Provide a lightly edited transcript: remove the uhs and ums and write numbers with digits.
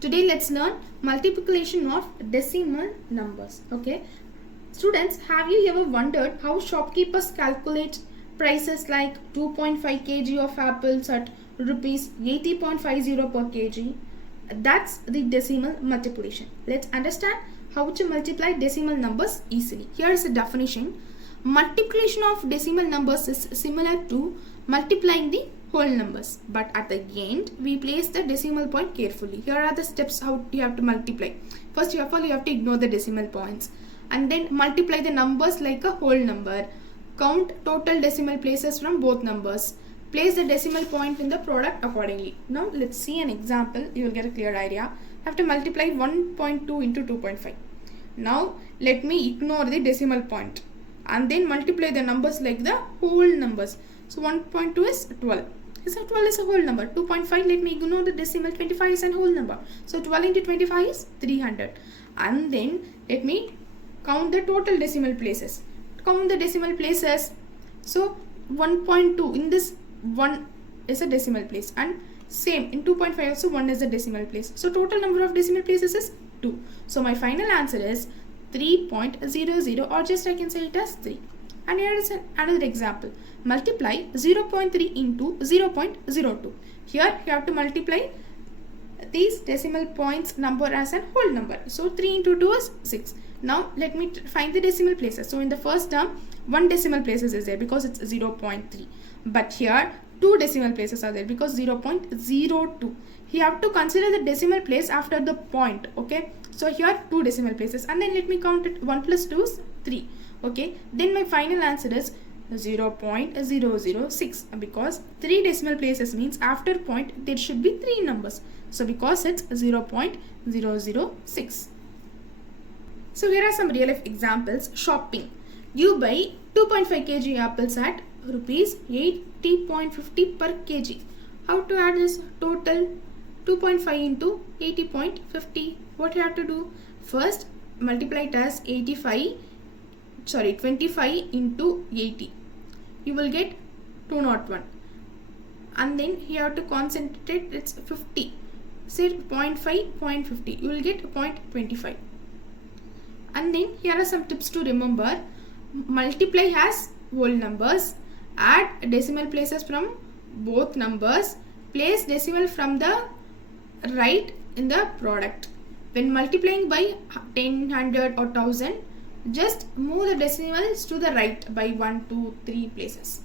Today let's learn multiplication of decimal numbers. Okay, students, have you ever wondered how shopkeepers calculate prices like 2.5 kg of apples at rupees 80.50 per kg? That's the decimal multiplication. Let's understand how to multiply decimal numbers easily. Here is a definition. Multiplication of decimal numbers is similar to multiplying the whole numbers, but at the end we place the decimal point carefully. Here are the steps how you have to multiply. First of all, you have to ignore the decimal points and then multiply the numbers like a whole number. Count total decimal places from both numbers. Place the decimal point in the product accordingly. Now let's see an example. You will get a clear idea. I have to multiply 1.2 into 2.5. Now let me ignore the decimal point and then multiply the numbers like the whole numbers. So 1.2 is 12. So 12 is a whole number. 2.5, let me ignore the decimal. 25 is a whole number. So 12 into 25 is 300. And then let me count the total decimal places. Count the decimal places. So 1.2, in this 1 is a decimal place, and same in 2.5 also 1 is a decimal place. So total number of decimal places is 2. So my final answer is 3.00, or just I can say it as 3. And here is another example. Multiply 0.3 into 0.02. Here you have to multiply these decimal points number as a whole number. So 3 into 2 is 6. Now let me find the decimal places. So in the first term, 1 decimal places is there because it's 0.3. But here 2 decimal places are there because 0.02. You have to consider the decimal place after the point. Okay. So here 2 decimal places, and then let me count it. 1 plus 2 is 3. Okay. Then my final answer is 0.006, because 3 decimal places means after point there should be 3 numbers. So because it's 0.006. So here are some real life examples. Shopping. You buy 2.5 kg apples at rupees 80.50 per kg. How to add this total? 2.5 into 80.50. What you have to do? First multiply it as 25 into 80. You will get 201. And then you have to concentrate, it's 50. Say 0.5, 0.50. You will get 0.25. And then here are some tips to remember. Multiply as whole numbers. Add decimal places from both numbers. Place decimal from the right in the product. When multiplying by 10, 100 or 1000, just move the decimals to the right by 1, 2, 3 places.